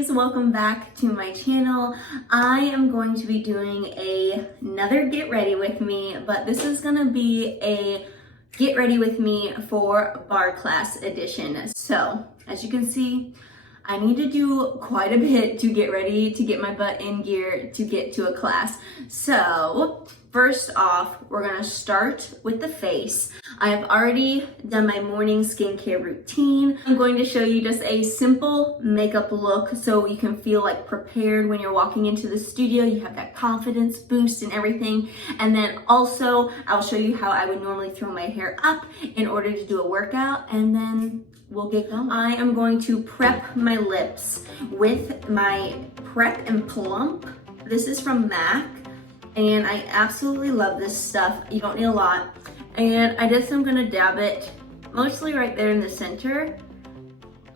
girlies, welcome back to my channel. I am going to be doing another get ready with me, but this is gonna be a get ready with me for bar class edition. So as you can see, I need to do quite a bit to get ready, to get my butt in gear, to get to a class. So first off, we're gonna start with the face. I have already done my morning skincare routine. I'm going to show you just a simple makeup look so you can feel like prepared when you're walking into the studio. You have that confidence boost and everything. And then also, I'll show you how I would normally throw my hair up in order to do a workout, and then we'll get going. I am going to prep my lips with my Prep and Plump. This is from MAC, and I absolutely love this stuff. You don't need a lot. And I'm gonna dab it mostly right there in the center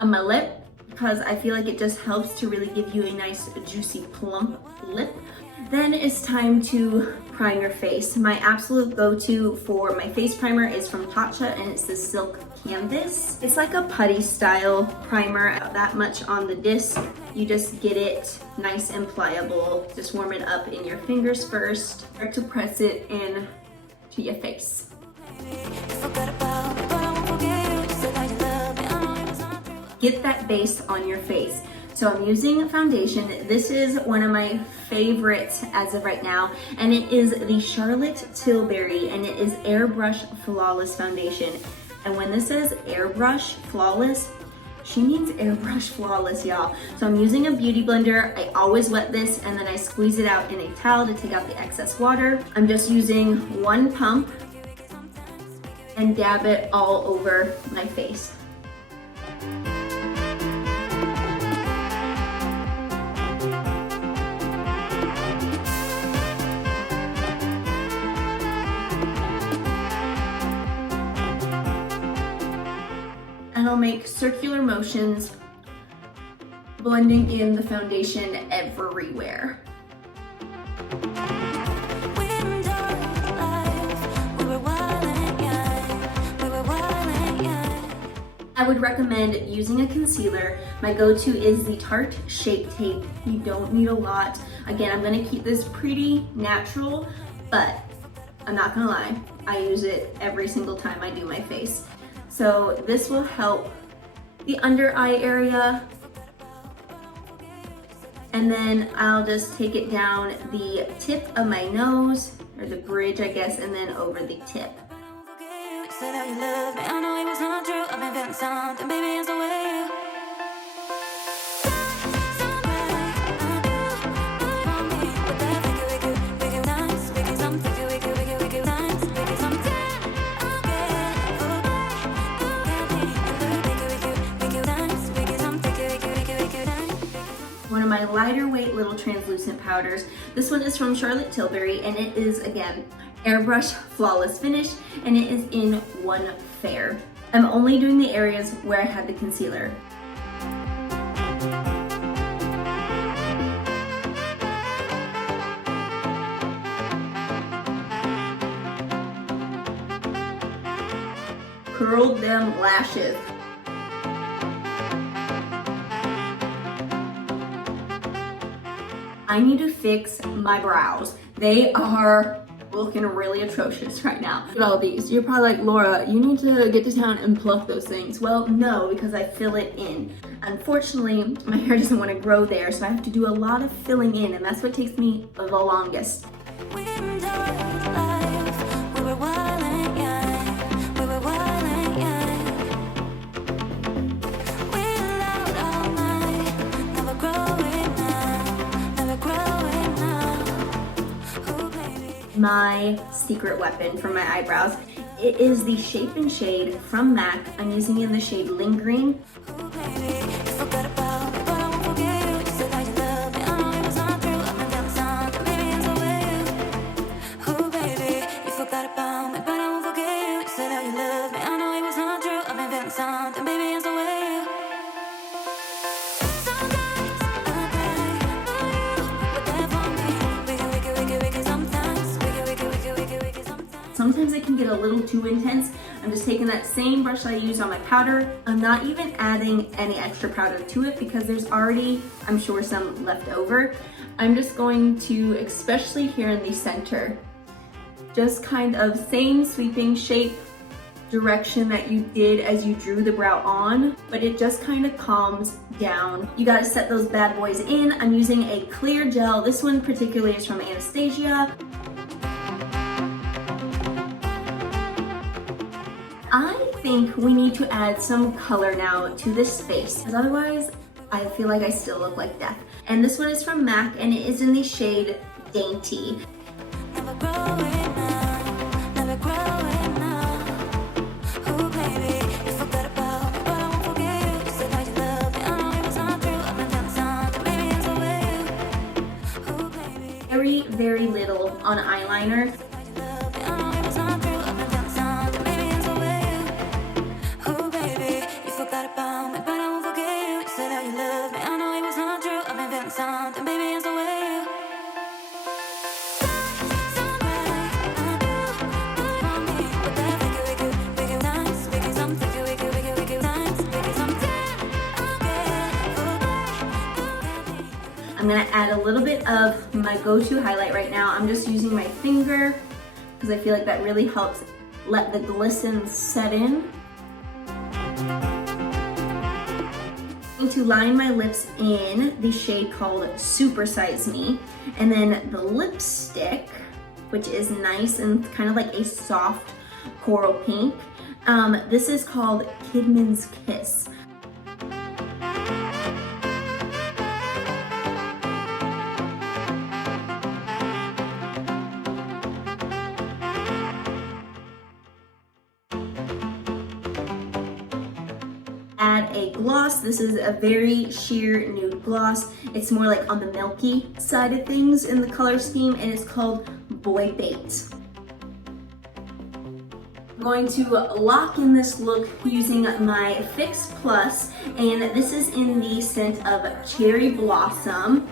of my lip because I feel like it just helps to really give you a nice, juicy, plump lip. Then it's time to prime your face. My absolute go-to for my face primer is from Tatcha, and it's the Silk Canvas. It's like a putty style primer, that much on the disc. You just get it nice and pliable. Just warm it up in your fingers first. Start to press it in to your face. Get that base on your face. So I'm using foundation. This is one of my favorites as of right now, and it is the Charlotte Tilbury, and it is Airbrush Flawless Foundation. And when this says Airbrush Flawless, she means Airbrush Flawless, y'all. So I'm using a beauty blender. I always wet this and then I squeeze it out in a towel to take out the excess water. I'm just using one pump and dab it all over my face. And I'll make circular motions, blending in the foundation everywhere. I would recommend using a concealer. My go-to is the Tarte Shape Tape. You don't need a lot. Again, I'm gonna keep this pretty natural, but I'm not gonna lie, I use it every single time I do my face. So this will help the under eye area. And then I'll just take it down the tip of my nose, or the bridge, I guess, and then over the tip. One of my lighter weight little translucent powders. This one is from Charlotte Tilbury, and it is, again, Airbrush Flawless Finish, and it is in one fair. I'm only doing the areas where I had the concealer. Curled them lashes. I need to fix my brows. They are looking really atrocious right now. Look at all these. You're probably like, Laura, you need to get to town and pluck those things. Well, no, because I fill it in. Unfortunately, my hair doesn't want to grow there, so I have to do a lot of filling in, and that's what takes me the longest. My secret weapon for my eyebrows. It is the Shape and Shade from MAC. I'm using it in the shade Lingering. Sometimes it can can get a little too intense. I'm just taking that same brush that I used on my powder. I'm not even adding any extra powder to it because there's already, I'm sure, some left over. I'm just going to, especially here in the center, just kind of same sweeping shape direction that you did as you drew the brow on, but it just kind of calms down. You gotta set those bad boys in. I'm using a clear gel. This one particularly is from Anastasia. I think we need to add some color now to this face, because otherwise I feel like I still look like death. And this one is from MAC, and it is in the shade Dainty. Very little on eyeliner. I'm gonna add a little bit of my go-to highlight right now. I'm just using my finger because I feel like that really helps let the glisten set in. I'm going to line my lips in the shade called Super Size Me. And then the lipstick, which is nice and kind of like a soft coral pink. This is called Kidman's Kiss. Add a gloss. This is a very sheer nude gloss. It's more like on the milky side of things in the color scheme, and it's called Boy Bait. I'm going to lock in this look using my Fix Plus, and this is in the scent of Cherry Blossom.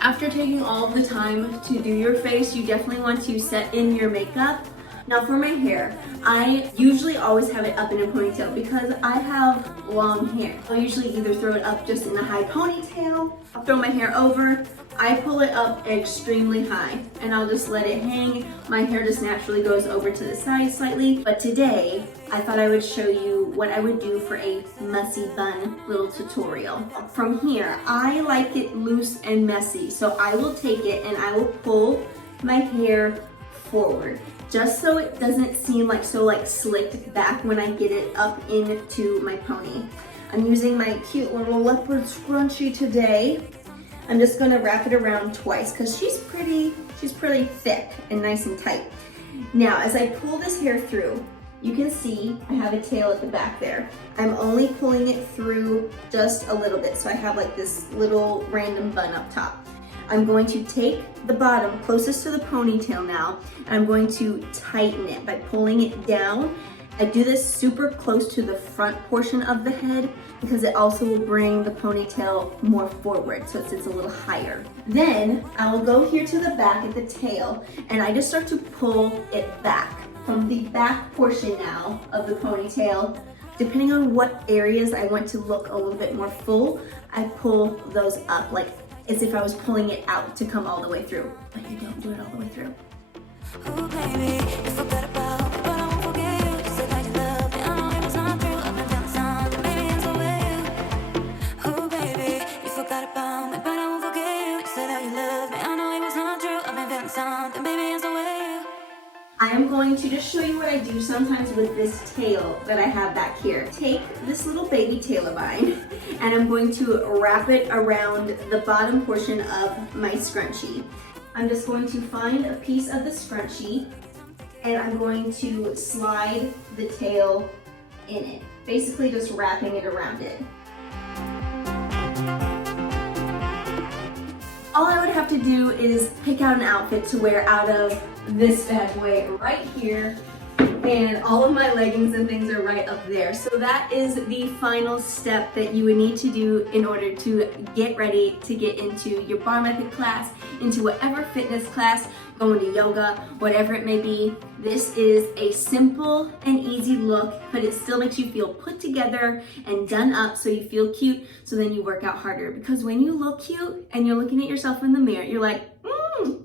After taking all the time to do your face, you definitely want to set in your makeup. Now for my hair, I usually always have it up in a ponytail because I have long hair. I'll usually either throw it up just in a high ponytail, I'll throw my hair over, I pull it up extremely high and I'll just let it hang. My hair just naturally goes over to the side slightly. But today, I thought I would show you what I would do for a messy bun little tutorial. From here, I like it loose and messy, so I will take it and I will pull my hair forward, just so it doesn't seem like so slicked back when I get it up into my pony. I'm using my cute little leopard scrunchie today. I'm just gonna wrap it around twice because she's pretty thick and nice and tight. Now, as I pull this hair through, you can see I have a tail at the back there. I'm only pulling it through just a little bit, so I have like this little random bun up top. I'm going to take the bottom closest to the ponytail now, and I'm going to tighten it by pulling it down. I do this super close to the front portion of the head because it also will bring the ponytail more forward, so it sits a little higher. Then I will go here to the back at the tail, and I just start to pull it back from the back portion now of the ponytail. Depending on what areas I want to look a little bit more full, I pull those up like as if I was pulling it out to come all the way through, but you don't do it all the way through. Ooh, baby, you forgot about me, but I won't forget you. You said that you love me, I know it was not true. I've been feeling something, baby, and so will you. Ooh, baby, you forgot about me, but I won't forget you. You said that you love me, I know it was not true. I've been feeling something, baby, and so will you. I am going to just show you what I do sometimes with this tail that I have back here. Take this little baby tail of mine, and I'm going to wrap it around the bottom portion of my scrunchie. I'm just going to find a piece of the scrunchie, and I'm going to slide the tail in it, basically just wrapping it around it. All I would have to do is pick out an outfit to wear out of this bad boy right here, and all of my leggings and things are right up there. So that is the final step that you would need to do in order to get ready to get into your bar method class, into whatever fitness class going to yoga, whatever it may be. This is a simple and easy look, but it still makes you feel put together and done up so you feel cute, so then you work out harder. Because when you look cute and you're looking at yourself in the mirror, you're like,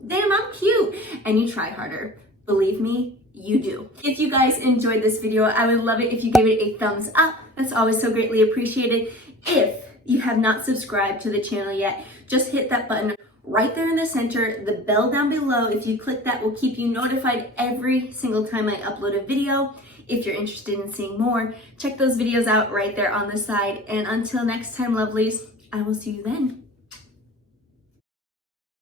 damn, I'm cute, and you try harder. Believe me, you do. If you guys enjoyed this video, I would love it if you gave it a thumbs up. That's always so greatly appreciated. If you have not subscribed to the channel yet, just hit that button right there in the center. The bell down below, if you click that, will keep you notified every single time I upload a video. If you're interested in seeing more, check those videos out right there on the side. And until next time, lovelies, I will see you then.